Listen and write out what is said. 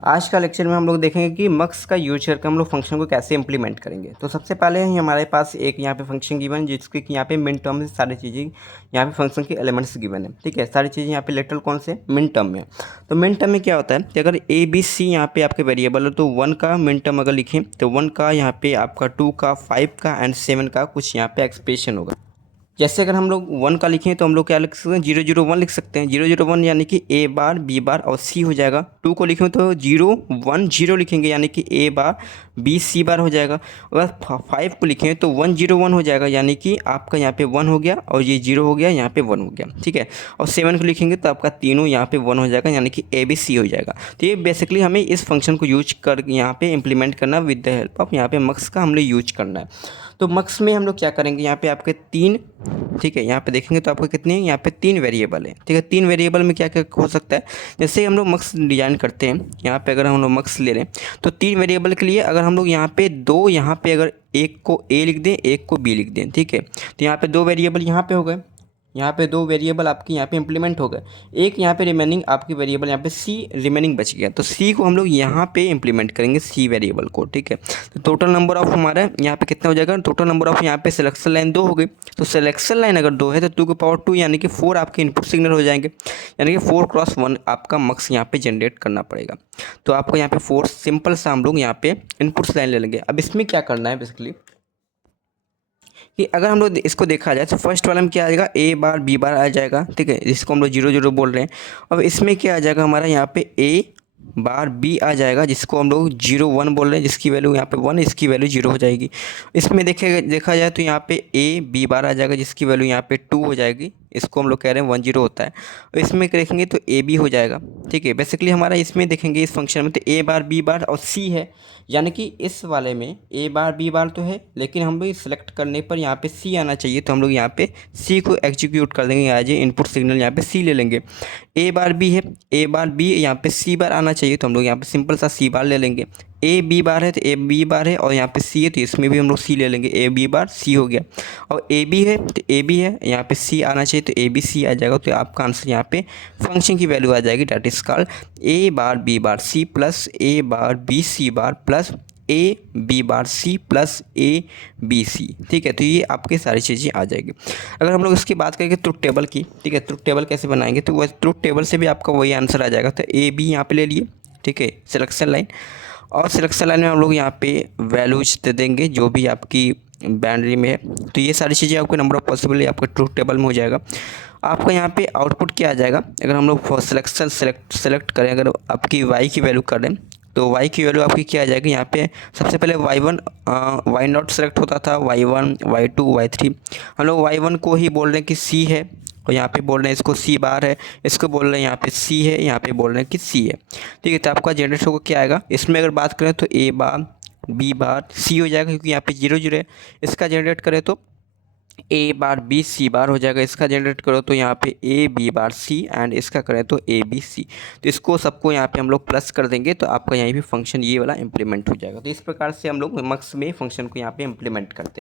आज का लेक्चर में हम लोग देखेंगे कि मक्स का यूज करके हम लोग फंक्शन को कैसे इंप्लीमेंट करेंगे। तो सबसे पहले ही हमारे पास एक यहाँ पे फंक्शन गिवन जिसके कि यहाँ पे मिन टर्म में सारी चीज़ें यहाँ पे फंक्शन के एलिमेंट्स गिवन है। ठीक है, सारी चीज़ें यहाँ पे लिटरल कौन से मिन टर्म में। तो मिन टर्म में क्या होता है कि अगर ए बी सी यहाँ पे आपके वेरिएबल है तो 1 का मिन टर्म अगर लिखें तो 1 का यहाँ पे आपका 2 का 5 का एंड 7 का कुछ यहाँ पे एक्सप्रेशन होगा। जैसे अगर हम लोग 1 का लिखें तो हम लोग क्या लिख सकते हैं 0 0 1 लिख सकते हैं। 0 0 1 यानी कि ए बार बी बार और सी हो जाएगा। 2 को लिखें तो 0 1 0 लिखेंगे यानी कि ए बार बी सी बार हो जाएगा। अगर 5 को लिखें तो 1 0 1 हो जाएगा यानी कि आपका यहाँ पे 1 हो गया और ये 0 हो गया, यहाँ पे 1 हो गया। ठीक है, और 7 को लिखेंगे तो आपका तीनों यहाँ पे 1 हो जाएगा यानी कि ए बी सी हो जाएगा। तो ये बेसिकली हमें इस फंक्शन को यूज कर यहाँ पे इम्प्लीमेंट करना विद द हेल्प ऑफ यहाँ पे मक्स का हम लोग यूज करना है। तो मक्स में हम लोग क्या करेंगे, यहाँ पे आपके 3, ठीक है, यहाँ पे देखेंगे तो आपको कितने हैं, यहाँ पे 3 वेरिएबल है। ठीक है, 3 वेरिएबल में क्या क्या हो सकता है, जैसे हम लोग मक्स डिजाइन करते हैं यहाँ पे अगर हम लोग मक्स ले लें तो 3 वेरिएबल के लिए अगर हम लोग यहाँ पे 2 यहाँ पे अगर एक को ए लिख दें एक को बी लिख दें, ठीक है, तो यहाँ पे 2 वेरिएबल यहाँ पे हो गए, यहाँ पे 2 वेरिएबल आपके यहाँ पे इंप्लीमेंट हो गए। एक यहाँ पे रिमेनिंग आपकी वेरिएबल यहाँ पे सी रिमेनिंग बच गया, तो सी को हम लोग यहाँ पे इंप्लीमेंट करेंगे सी वेरिएबल को। ठीक है, तो टोटल नंबर ऑफ हमारा यहाँ पे कितना हो जाएगा, टोटल नंबर ऑफ यहाँ पे सिलेक्शन लाइन 2 हो गई। तो सिलेक्शन लाइन अगर 2 है तो 2 की पावर 2 यानी कि 4 आपके इनपुट सिग्नल हो जाएंगे, यानी कि 4 × 1 आपका मक्स यहाँ पे जनरेट करना पड़ेगा। तो आपको यहाँ पे 4 सिंपल सा हम लोग यहाँ पे इनपुट्स लाइन ले लेंगे। अब इसमें क्या करना है बेसिकली कि अगर हम लोग इसको देखा जाए तो फर्स्ट वाला में क्या आ जाएगा, ए बार बी बार आ जाएगा। ठीक है, जिसको हम लोग 0 0 बोल रहे हैं। अब इसमें क्या आ जाएगा हमारा यहाँ पे ए बार बी आ जाएगा जिसको हम लोग 0 1 बोल रहे हैं, जिसकी वैल्यू यहाँ पे 1 इसकी वैल्यू 0 हो जाएगी। इसमें देखा जाए तो यहाँ पे ए बी बार आ जाएगा जिसकी वैल्यू यहाँ पे 2 हो जाएगी, इसको हम लोग कह रहे हैं 1 0 होता है। और इसमें देखेंगे तो ए बी हो जाएगा। ठीक है, बेसिकली हमारा इसमें देखेंगे इस फंक्शन में तो ए बार बी बार और सी है, यानी कि इस वाले में ए बार बी बार तो है लेकिन हम लोग सेलेक्ट करने पर यहाँ पे सी आना चाहिए, तो हम लोग यहाँ पे सी को एग्जीक्यूट कर देंगे एज ए इनपुट सिग्नल, यहाँ पे सी ले लेंगे। ए बार बी है, ए बार बी यहाँ पे सी बार आना चाहिए तो हम लोग यहाँ पे सिंपल सा सी बार ले लेंगे। ए बी बार है तो ए बी बार है और यहाँ पे सी है तो इसमें भी हम लोग सी ले लेंगे, ए बी बार सी हो गया। और ए बी है तो ए बी है, यहाँ पे सी आना चाहिए तो ए बी सी आ जाएगा। तो आपका आंसर यहाँ पे फंक्शन की वैल्यू आ जाएगी that is called A bar B bar C plus A bar B C bar plus A B bar C plus A B C. ठीक है, तो ये आपके सारी चीज़ें आ जाएगी। अगर हम लोग इसकी बात करेंगे ट्रुथ टेबल की, ठीक है, ट्रुथ टेबल कैसे बनाएंगे तो वह ट्रुथ टेबल से भी आपका वही आंसर आ जाएगा। तो ए बी यहाँ पे ले लिए, ठीक है, सिलेक्शन लाइन, और सिलेक्शन लाइन में हम लोग यहाँ पे वैल्यूज दे देंगे जो भी आपकी बाउंड्री में है। तो ये सारी चीज़ें आपके नंबर ऑफ पॉसिबल आपके ट्रुथ टेबल में हो जाएगा। आपका यहाँ पे आउटपुट क्या आ जाएगा, अगर हम लोग सिलेक्शन सेलेक्ट करें, अगर आपकी वाई की वैल्यू करें तो वाई की वैल्यू आपकी क्या आ जाएगी, यहाँ पे सबसे पहले y1 y0 सेलेक्ट होता था, y1 y2 y3, हम लोग y1 को ही बोल रहे हैं कि c है और यहाँ पे बोल रहे हैं इसको सी बार है, इसको बोल रहे हैं यहाँ पे सी है, यहाँ पे बोल रहे हैं कि सी है। ठीक है, तो आपका जनरेट होगा क्या आएगा, इसमें अगर बात करें तो ए बार बी बार सी हो जाएगा क्योंकि यहाँ पे 0 0 है। इसका जनरेट करें तो ए बार बी सी बार हो जाएगा, इसका जनरेट करो तो यहाँ पे ए बी बार सी एंड इसका करें तो ए बी सी। तो इसको सबको यहाँ पे हम लोग प्लस कर देंगे तो आपका यहाँ पे फंक्शन ये वाला इंप्लीमेंट हो जाएगा। तो इस प्रकार से हम लोग मक्स में फंक्शन को यहाँ पे इंप्लीमेंट करते हैं।